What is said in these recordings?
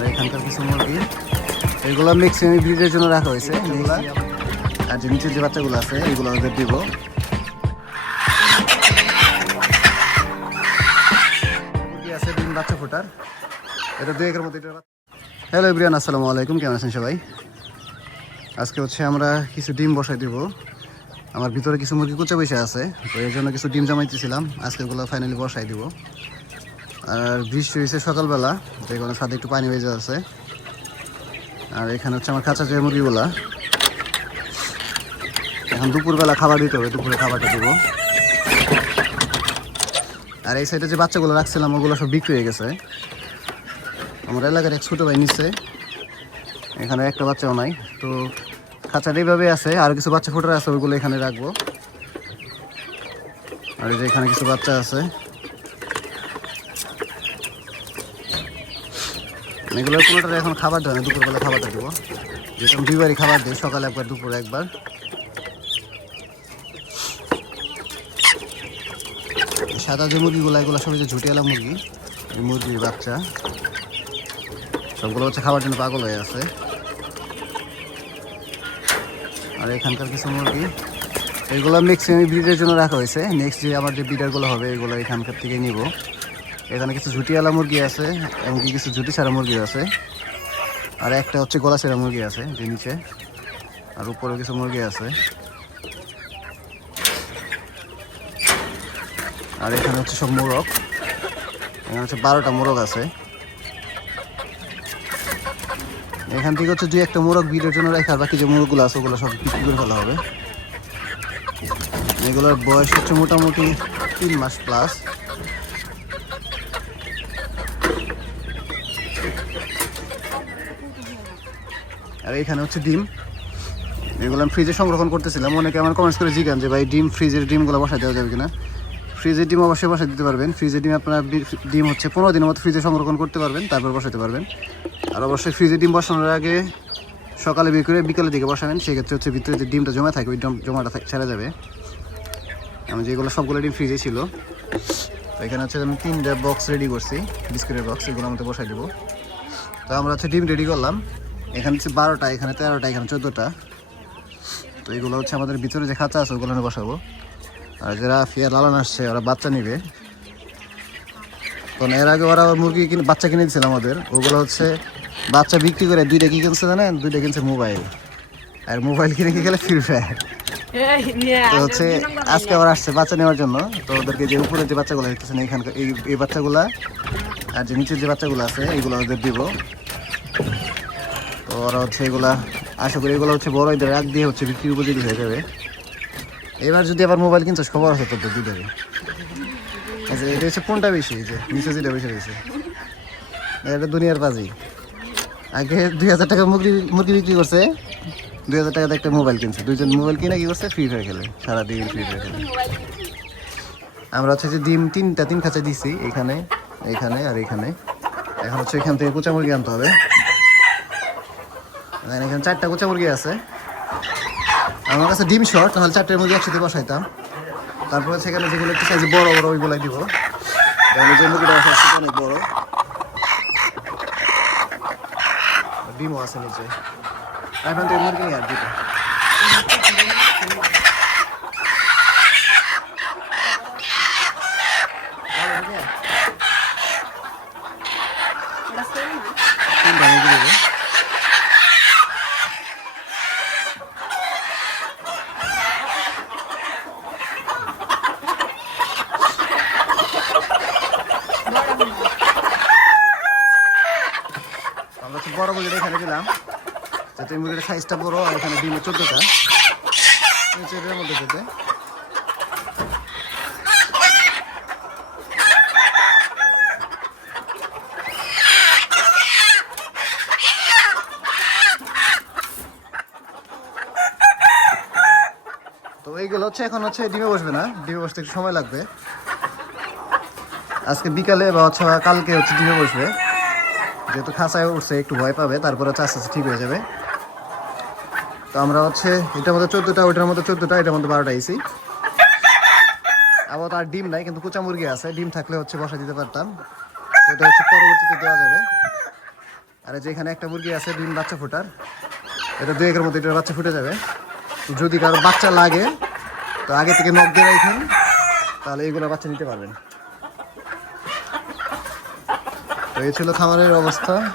আর এখানকার কিছু মুরগি। এগুলো ম্যাক্সিমাম ব্রিডের জন্য রাখা হয়েছে। এগুলা? আর যে নিচের যে বাচ্চাগুলো আছে এগুলো ওদের দিব। আছে ডিম বাচ্চা ফোটার। এটা দুই একের মধ্যে হ্যালো ইব্রিয়ান আসসালামু আলাইকুম। কেমন আছেন সবাই? আজকে হচ্ছে আমরা কিছু ডিম বসাই দিব। আমার ভিতরে কিছু মুরগি কুচে বসে আছে তো এর জন্য কিছু ডিম জমাইতেছিলাম। আজকে ওগুলো ফাইনালি বসাই দিব। আর বৃষ্টি হয়েছে সকালবেলা, যে কোনো ছাদে একটু পানি বেজে আছে। আর এখানে হচ্ছে আমার কাঁচা যে মুরগিগুলা। এখন দুপুরবেলা খাবার দিতে হবে, দুপুরে খাবারটা দেবো। আর এই সাইডে যে বাচ্চাগুলো রাখছিলাম, ওগুলো সব বিক্রি হয়ে গেছে। আমার এলাকার এক ছোটো ভাই নিচ্ছে এখানে একটা বাচ্চাও নাই। তো খাঁচাটা এইভাবে আছে, আর কিছু বাচ্চা ফুটার আছে ওইগুলো এখানে রাখব। আর এই যে এখানে কিছু বাচ্চা আছে। এগুলো কোনোটা এখন খাবার দেয় না, দুপুরবেলা খাবারটা দেবো। আমি দুইবারই খাবার দিই সকালে একবার, দুপুরে একবার। সাদা যে মুরগিগুলো, এগুলো সব যে ঝুটিয়ালা মুরগি মুরগির বাচ্চা। সবগুলো হচ্ছে খাবার জন্য পাগল হয়ে আছে। আর এখানকার কিছু মুরগি, এগুলো ম্যাক্সিমাম ব্রিডের জন্য রাখা হয়েছে। নেক্সট যে আমার যে ব্রিডারগুলো হবে, এগুলো এখানকার থেকে নিব। এখানে কিছু ঝুটিওয়ালা মুরগি আছে, এমনকি কিছু ঝুটি ছাড়া মুরগি আছে। আর একটা হচ্ছে গলা ছেঁড়া মুরগি আছে, যে নিচে। আর উপরেও কিছু মুরগি আছে। আর এখানে হচ্ছে সব মোরগ। এখানে হচ্ছে বারোটা মোরগ আছে। এখান থেকে হচ্ছে দুই একটা মোরগ বিটের জন্য রেখে বাকি যে মোরগগুলো আছে, ওগুলো সব বিক্রি করে ফেলা হবে। এগুলোর বয়স হচ্ছে মোটামুটি তিন মাস প্লাস আর এখানে হচ্ছে ডিম। এগুলো আমি ফ্রিজে সংরক্ষণ করতেছিলাম। অনেকে আমার কমেন্টস করে জিজ্ঞান যে, ভাই, ডিম ফ্রিজের ডিমগুলো বসাই দেওয়া যাবে কিনা? ফ্রিজের ডিম অবশ্যই বসাই দিতে পারবেন। ফ্রিজের ডিম আপনার ডিম হচ্ছে পনেরো দিনের মতো ফ্রিজে সংরক্ষণ করতে পারবেন, তারপর বসাতে পারবেন। আর অবশ্যই ফ্রিজে ডিম বসানোর আগে সকালে বের করে বিকালের দিকে বসাবেন। সেক্ষেত্রে হচ্ছে ভিতরে যে ডিমটা জমা থাকে, ওই ডিম- জমাটা ছেড়ে যাবে। আমি যেগুলো সবগুলো ডিম ফ্রিজে ছিল। তো এখানে হচ্ছে আমি তিনটা বক্স রেডি করছি। বিস্কুটের বক্স এগুলো আমাদের বসাই দেবো। তো আমরা হচ্ছে ডিম রেডি করলাম। এখানে হচ্ছে বারোটা এখানে তেরোটা এখানে চোদ্দোটা। তো এগুলো হচ্ছে আমাদের ভিতরে যে খাঁচা আছে ওগুলো বসাবো। আর যারা ফিয়া লালন আসছে ওরা বাচ্চা নিবে। কারণ এর আগে ওরা মুরগি কিনে বাচ্চা কিনে দিয়েছিল আমাদের। ওগুলো হচ্ছে বাচ্চা বিক্রি করে দুইটা কি কিনছে জানেন? দুইটা কিনছে মোবাইল। আর মোবাইল কিনে কি গেলে ফ্রি ফায়ার। তো হচ্ছে আজকে আবার আসছে বাচ্চা নেওয়ার জন্য। তো ওদেরকে যে উপরে যে বাচ্চাগুলো দেখতেছেন এখানকার এই বাচ্চাগুলা আর যে নিচের যে বাচ্চাগুলো আছে এইগুলো ওদের দিব। ওরা হচ্ছে এগুলা, আশা করি এগুলো হচ্ছে বড় এদের রাখ দিয়ে হচ্ছে বিক্রি উপযোগী হয়ে যাবে। এবার যদি আবার মোবাইল কিনছিস, খবর আছে তোদের দুধের আচ্ছা এটা হচ্ছে কোনটা বেশি? যে, নিচে যেটা বেশি রয়েছে। এটা দুনিয়ার বাজি আগে দুই হাজার টাকা মুরগি মুরগি বিক্রি করছে, দুই হাজার টাকাতে একটা মোবাইল কিনছে। দুইজন মোবাইল কিনে কি করছে? ফ্রি ফায়ার খেলে। সারাদিন ফ্রি ফায়ার খেলে। আমরা হচ্ছে যে ডিম তিনটা, তিন খাঁচা দিছি, এখানে এখানে আর এখানে। এখন হচ্ছে এখান থেকে কুচা মুরগি আনতে হবে। এখানে চারটা কুচা মুরগি আছে। আমার কাছে ডিম শর্ট, তাহলে চারটে মুরগি একসাথে বসাইতাম। তারপরে সেখানে যেগুলো একটু সাইজ বড় বড় ওইগুলো দিব। তাহলে যে মুরগিটা আছে সেটা অনেক বড়। ডিমও আছে নিচে। এখন তো মুরগি নেই আর দুটো তিনটা মুরগি দেবো আমরা তো বড় মুরগিটা এখানে দিলাম। যাতে এই মুরগিটার সাইজটা বড় আর এখানে ডিমের চোদ্দটা। মধ্যে তো এইগুলো হচ্ছে, এখন হচ্ছে ডিমে বসবে না। ডিমে বসতে একটু সময় লাগবে। আজকে বিকালে বা হচ্ছে কালকে হচ্ছে ডিমে বসবে। যেহেতু খাঁচায় উঠছে, একটু ভয় পাবে, তারপরে হচ্ছে আস্তে আস্তে ঠিক হয়ে যাবে। তো আমরা হচ্ছে, এটার মধ্যে চোদ্দোটা, ওইটার মধ্যে চোদ্দোটা, এটার মধ্যে বারোটা এসি আবার তার ডিম নাই, কিন্তু কুচা মুরগি আছে, ডিম থাকলে হচ্ছে বসা দিতে পারতাম। এটা হচ্ছে পরবর্তীতে দেওয়া যাবে। আর এই যে এখানে একটা মুরগি আছে, ডিম বাচ্চা ফোটার, এটা দুই একের মধ্যে এটার বাচ্চা ফুটে যাবে। যদি কারও বাচ্চা লাগে, তো আগে থেকে নখ দিয়ে রাখেন, তাহলে এইগুলো বাচ্চা নিতে পারবেন তো এই ছিল খামারের অবস্থা।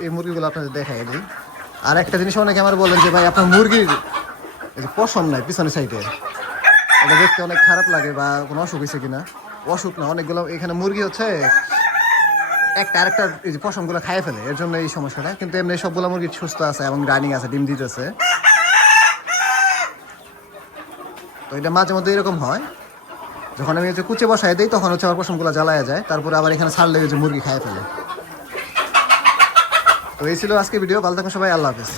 এই- মুরগিগুলো আপনাদের দেখাই দিই। আর একটা জিনিস অনেকে আমার বলেন যে, ভাই, আপনার মুরগির পশম নাই পিছনের সাইডে। এটা দেখতে অনেক খারাপ লাগে বা কোনো অসুখ হয়েছে কিনা? অসুখ না, অনেকগুলো এখানে মুরগি হচ্ছে, একটা আরেকটা এই যে পশমগুলো খাইয়ে ফেলে। এর জন্য এই সমস্যাটা। কিন্তু এমনি সবগুলো মুরগি সুস্থ আছে এবং রানিং আছে, ডিম দিতেছে। তো এটা মাঝে মধ্যে এরকম হয়। যখন আমি হচ্ছে কুচে বসায় দিই, তখন হচ্ছে আমার পশমগুলো জ্বালায় যায়। তারপরে আবার এখানে ছাড়লে হচ্ছে মুরগি খাইয়ে ফেলে। তো এই ছিল আজকে ভিডিও। ভালো থাকুন সবাই। আল্লাহ হাফিজ।